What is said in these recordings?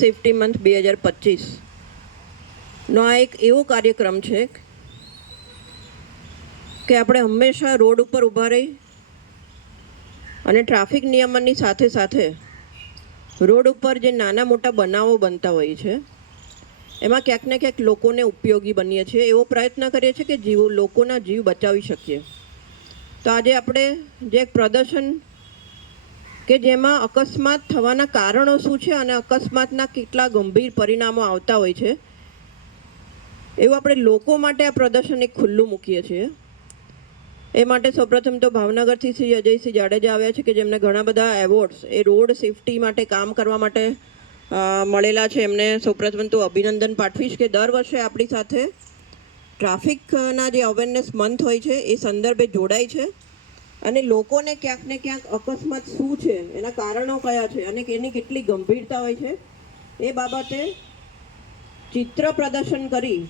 Safety month 2025નો આ એક એવો કાર્યક્રમ છે કે આપણે હંમેશા રોડ ઉપર ઊભા રહી અને ટ્રાફિક નિયમનની સાથે સાથે રોડ ઉપર જે નાના મોટા બનાવો બનતા હોય છે એમાં ક્યાંક ને ક્યાંક લોકોને ઉપયોગી બનીએ છીએ, એવો પ્રયત્ન કરીએ છીએ કે લોકોના જીવ બચાવી શકીએ. તો આજે આપણે જે એક પ્રદર્શન કે જેમાં અકસ્માત થવાના કારણો શું છે અને અકસ્માતના કેટલા ગંભીર પરિણામો આવતા હોય છે એવું આપણે લોકો માટે આ પ્રદર્શન એક ખુલ્લું મૂકીએ છીએ. એ માટે સૌપ્રથમ તો ભાવનગરથી શ્રી અજયસિંહ જાડેજા આવ્યા છે કે જેમને ઘણા બધા એવોર્ડ્સ એ રોડ સેફટી માટે કામ કરવા માટે મળેલા છે. એમને સૌપ્રથમ તો અભિનંદન પાઠવીશ કે દર વર્ષે આપણી સાથે ટ્રાફિકના જે અવેરનેસ મંથ હોય છે એ સંદર્ભે જોડાય છે અને લોકોને ક્યાંક ને ક્યાંક અકસ્માત શું છે, એના કારણો કયા છે અને એની કેટલી ગંભીરતા હોય છે એ બાબતે ચિત્ર પ્રદર્શન કરી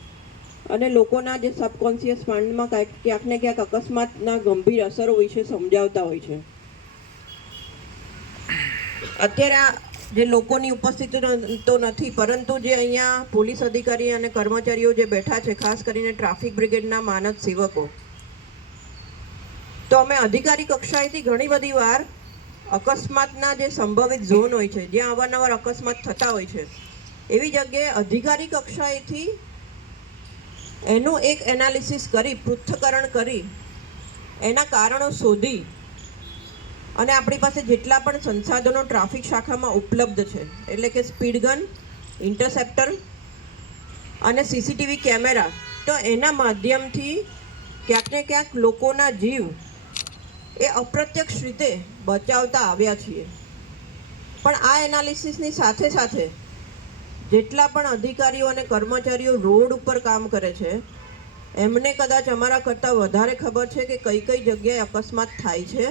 અને લોકોના જે સબકોન્શિયસ માઇન્ડમાં ક્યાંક ને ક્યાંક અકસ્માતના ગંભીર અસરો વિશે સમજાવતા હોય છે. અત્યારે આ જે લોકોની ઉપસ્થિતિ તો નથી, પરંતુ જે અહીંયા પોલીસ અધિકારી અને કર્મચારીઓ જે બેઠા છે, ખાસ કરીને ટ્રાફિક બ્રિગેડના માનદ સેવકો, તો અમે અધિકારી કક્ષાએથી ઘણી બધી વાર અકસ્માતના જે સંભવિત ઝોન હોય છે, જ્યાં અવારનવાર અકસ્માત થતા હોય છે, એવી જગ્યાએ અધિકારી કક્ષાએથી એનું એક એનાલિસિસ કરી, પૃથ્થકરણ કરી, એના કારણો શોધી અને આપણી પાસે જેટલા પણ સંસાધનો ટ્રાફિક શાખામાં ઉપલબ્ધ છે, એટલે કે સ્પીડ ગન, ઇન્ટરસેપ્ટર અને સીસીટીવી કેમેરા, તો એના માધ્યમથી ક્યાંક ને ક્યાંક લોકોના જીવ એ અપ્રત્યક્ષ રીતે બચાવતા આવ્યા છીએ. પણ આ એનાલિસિસની સાથે સાથે જેટલા પણ અધિકારીઓ અને કર્મચારીઓ રોડ ઉપર કામ કરે છે એમને કદાચ અમારા કરતાં વધારે ખબર છે કે કઈ કઈ જગ્યાએ અકસ્માત થાય છે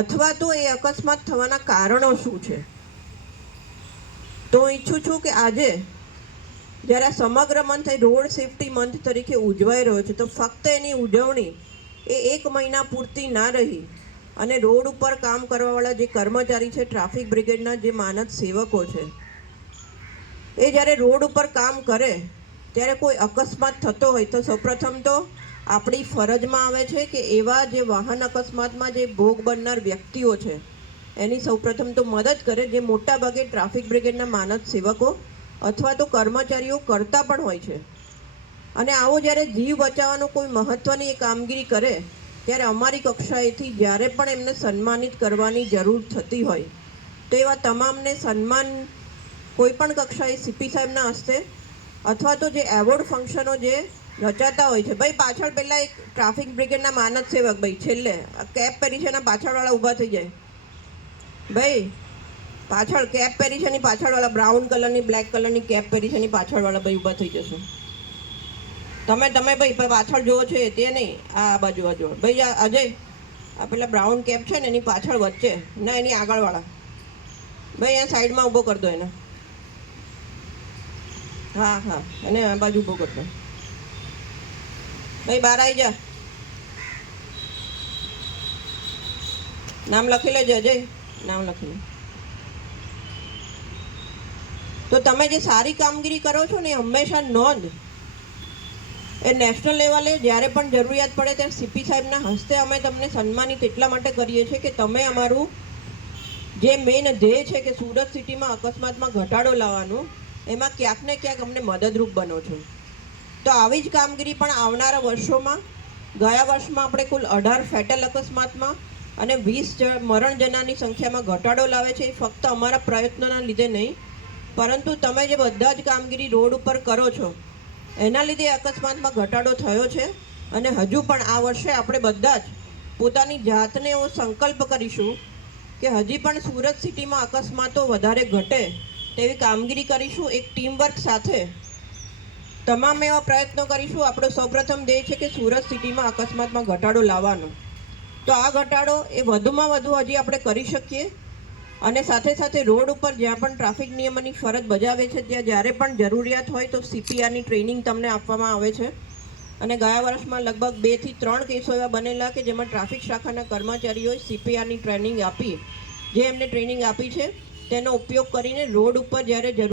અથવા તો એ અકસ્માત થવાના કારણો શું છે. તો હું ઈચ્છું છું કે આજે જ્યારે આ સમગ્ર મંથ એ રોડ સેફટી મંથ તરીકે ઉજવાઈ રહ્યો છે, તો ફક્ત એની ઉજવણી એ 1 મહિના પૂરતી ના રહી અને રોડ ઉપર કામ કરવાવાળા જે કર્મચારી છે, ટ્રાફિક બ્રિગેડના જે માનદ સેવકો છે, એ જ્યારે રોડ ઉપર કામ કરે ત્યારે કોઈ અકસ્માત થતો હોય તો સૌપ્રથમ તો આપણી ફરજમાં આવે છે કે એવા જે વાહન અકસ્માતમાં જે ભોગ બનનાર વ્યક્તિઓ છે એની સૌપ્રથમ તો મદદ કરે, જે મોટાભાગે ટ્રાફિક બ્રિગેડના માનદ સેવકો અથવા તો કર્મચારીઓ કરતા પણ હોય છે. અને આવો જ્યારે જીવ બચાવવાનો કોઈ મહત્ત્વની એ કામગીરી કરે ત્યારે અમારી કક્ષાએથી જ્યારે પણ એમને સન્માનિત કરવાની જરૂર થતી હોય તો એવા તમામને સન્માન કોઈ પણ કક્ષાએ સીપી સાહેબના હસ્તે અથવા તો જે એવોર્ડ ફંક્શનો જે રચાતા હોય છે. ભાઈ પાછળ પહેલાં એક ટ્રાફિક બ્રિગેડના માનદ સેવક ભાઈ છેલ્લે કેપ પહેરી છે એના પાછળવાળા ઊભા થઈ જાય. ભાઈ પાછળ કેપ પહેરી છે એની પાછળવાળા બ્રાઉન કલરની બ્લેક કલરની કેપ પહેરી છે એની પાછળવાળા ભાઈ ઊભા થઈ જશો. તમે ભાઈ પાછળ જુઓ છો તે નહીં, આ બાજુ ભાઈ અજય આ પેલા બ્રાઉન કેપ છે ને એની પાછળ વચ્ચે ના એની આગળવાળા ભાઈ અહીંયા સાઈડમાં ઊભો કરી દો એને. હા અને આ બાજુ ઊભો કરી દો. ભાઈ બહાર આવી જા, નામ લખી લેજો અજય, નામ લખી લે. તો તમે જે સારી કામગીરી કરો છો ને એ હંમેશા નોંધ એ નેશનલ લેવલે જ્યારે પણ જરૂરિયાત પડે ત્યારે સીપી સાહેબના હસ્તે અમે તમને સન્માનિત એટલા માટે કરીએ છીએ કે તમે અમારું જે મેઇન ધ્યેય છે કે સુરત સિટીમાં અકસ્માતમાં ઘટાડો લાવવાનું, એમાં ક્યાંક ને ક્યાંક અમને મદદરૂપ બનો છો. તો આવી જ કામગીરી પણ આવનારા વર્ષોમાં, ગયા વર્ષમાં આપણે કુલ 18 ફેટલ અકસ્માતમાં અને 20 મરણજનાની સંખ્યામાં ઘટાડો લાવે છે. એ ફક્ત અમારા પ્રયત્નોના લીધે નહીં, પરંતુ તમે જે બધા જ કામગીરી રોડ ઉપર કરો છો એના લીધે અકસ્માતમાં ઘટાડો થયો છે. અને હજુ પણ આ વર્ષે આપણે બધા જ પોતાની જાતને એવો સંકલ્પ કરીશું કે હજી પણ સુરત સિટીમાં અકસ્માતો વધારે ઘટે તેવી કામગીરી કરીશું. એક ટીમવર્ક સાથે તમામ એવા પ્રયત્નો કરીશું. આપણો સૌપ્રથમ ધ્યેય છે કે સુરત સિટીમાં અકસ્માતમાં ઘટાડો લાવવાનો. તો આ ઘટાડો એ વધુમાં વધુ હજી આપણે કરી શકીએ અને સાથે સાથે રોડ ઉપર જ્યાં પણ ટ્રાફિક નિયમનની ફરજ બજાવે છે ત્યાં જ્યારે પણ જરૂરિયાત હોય તો સીપીઆરની ટ્રેનિંગ તમને આપવામાં આવે છે. અને ગયા વર્ષમાં લગભગ 2 થી 3 કેસો એવા બનેલા કે જેમાં ટ્રાફિક શાખાના કર્મચારીઓએ સીપીઆરની ટ્રેનિંગ આપી, જે એમને ટ્રેનિંગ આપી છે તેનો ઉપયોગ કરીને રોડ ઉપર જ્યારે જરૂર